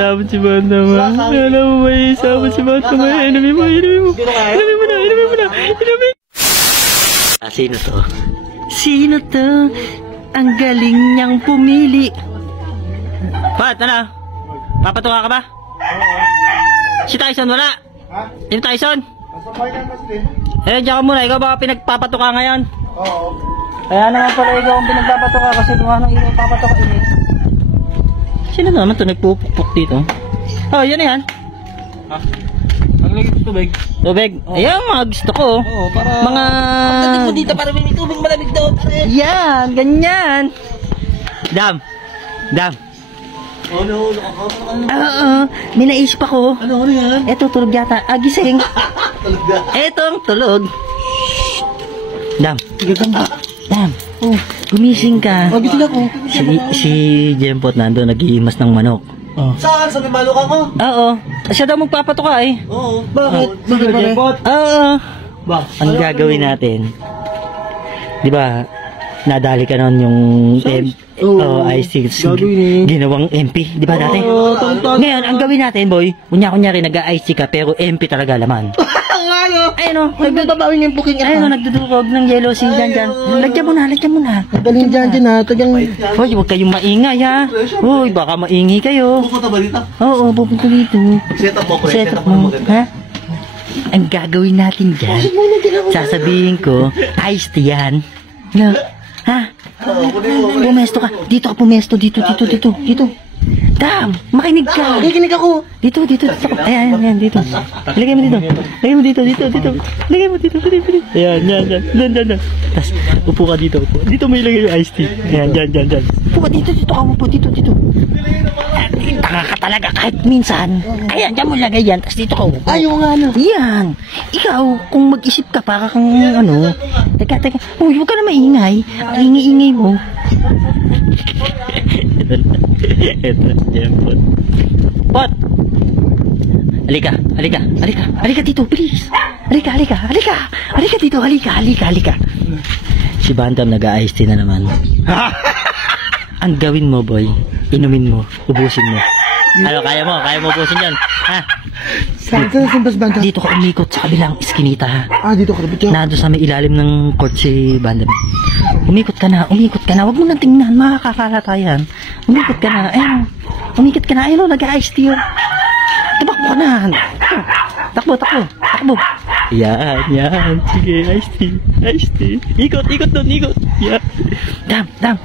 isabot si Bandam. Alam mo may isabot si Bandam. Inumin mo. Inumin mo na. Sino to? Sino to? Ang galing niyang pumili. Pat, ano? Papatuka ka ba? Si Tyson wala? Ha? Yung Tyson? Masabay ka kasi din. Diyan ka muna. Ikaw baka pinagpapatuka ngayon? Oo. Kaya naman pala ikaw ang pinagpapatuka kasi kung anong ikaw papatuka ini. Sino naman ito nagpupukpuk dito? Oh, yan yan. Ha? Naglagay ko tubig. Tubig? Oh. Ayan, mga gusto ko. Oo, para... Mga... Pagdating mo dito para may tubig malamig daw. Yan, ganyan. Dam. Oh no, May naisip ako. Ano yan? Eto, tulog yata. Gising. Tulog na. Eto ang tulog. Dam. Gagamba. Dam. Oh, gumising ka. Gising ako. Si Jempot nando nag-iimas ng manok. Oh. Saan? Sa may maluka mo? Oo. Siya daw magpapatuka eh. Oo. Bakit? Bakit Jempot? Oo. Ba? Ang gagawin natin, di ba, nadali ka noon yung I6 ginawang MP, di ba dati? Ngayon, ang gawin natin, boy, kunyari nag-I6 ka, pero MP talaga laman. Ayun o, Nagbabawin yung booking ayun o, nagdudurog ng yellow sea dyan. Lagyan mo na. Magaling dyan ha. Tagang... Hoy, huwag kayong maingay ha. Hoy, baka maingay kayo. Pupunta ba dito? Oo, pupunta dito. Set up mo, pre. Set up mo, ha? Ang gagawin natin dyan, sasabihin ko, iced tea yan. No? Ha? Pumesto ka. Dito ka pumesto. Dito. Dam, makinig ka. Nakikinig ako. Dito. Ayan, dito. Lagay mo dito. Lagay mo dito. Ayan. Dan. Tapos, upo ka dito. Dito mo ilagay yung iced tea. Ayan, dyan. Upo ka dito ka upo. Dito. Tanga ka talaga kahit minsan. Ayan, dyan mo lagay yan. Tapos dito ka upo. Ayaw nga ano. Yan. Ikaw, kung mag-isip ka, para kang ano. Teka. Uy, huwag ka na maingay. Ang ingay mo. Ito, Jempot. Pot! Halika dito, please. Halika dito, halika. Si Bandam nag-a-ice tea na naman. Ang gawin mo, boy, inumin mo, ubusin mo. Ano, kaya mo ubusin yan. Ha? Saan bas banda? Dito ka umikot sa kabilang iskinita, ha? Dito ka dito. Nado sa may ilalim ng court si Bandam. Umikot ka na. Huwag mo nang tingnan, makakakalata yan. Umikot ka na. Ayun, nag-ice tea. Tabakbo ka na. Takbo. Yan. Sige, ice tea. Ikot doon. Yan. Dam.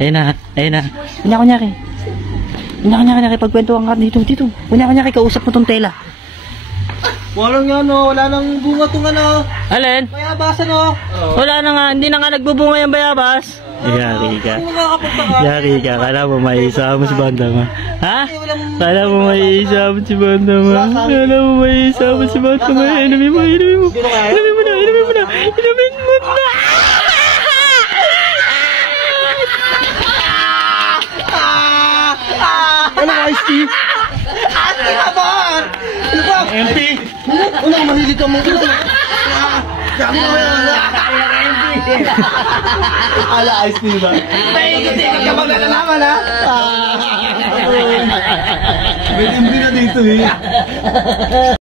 Ayun na. Kunyari, nakipagkwentuhan ka dito. Kunyari, kausap mo tong tela. Walang yan o. Wala nang bunga tong ano. Alin? Mayabasan o. Wala na nga. Hindi na nga nagbubunga yung bayabas. Yari ka. Kala mo may isa mo si Bandam, ha? Kala mo may isa mo si Bandam, Inumin mo na. Ano ka, Ice Tea? Ate naman! Ano ba? MP? Ano ka mahilig ka mong ito? Dami mo yan! Ala, Ice Tea ba? Paikot-ikot ka maglalalaman, ha? May timbi na dito, eh.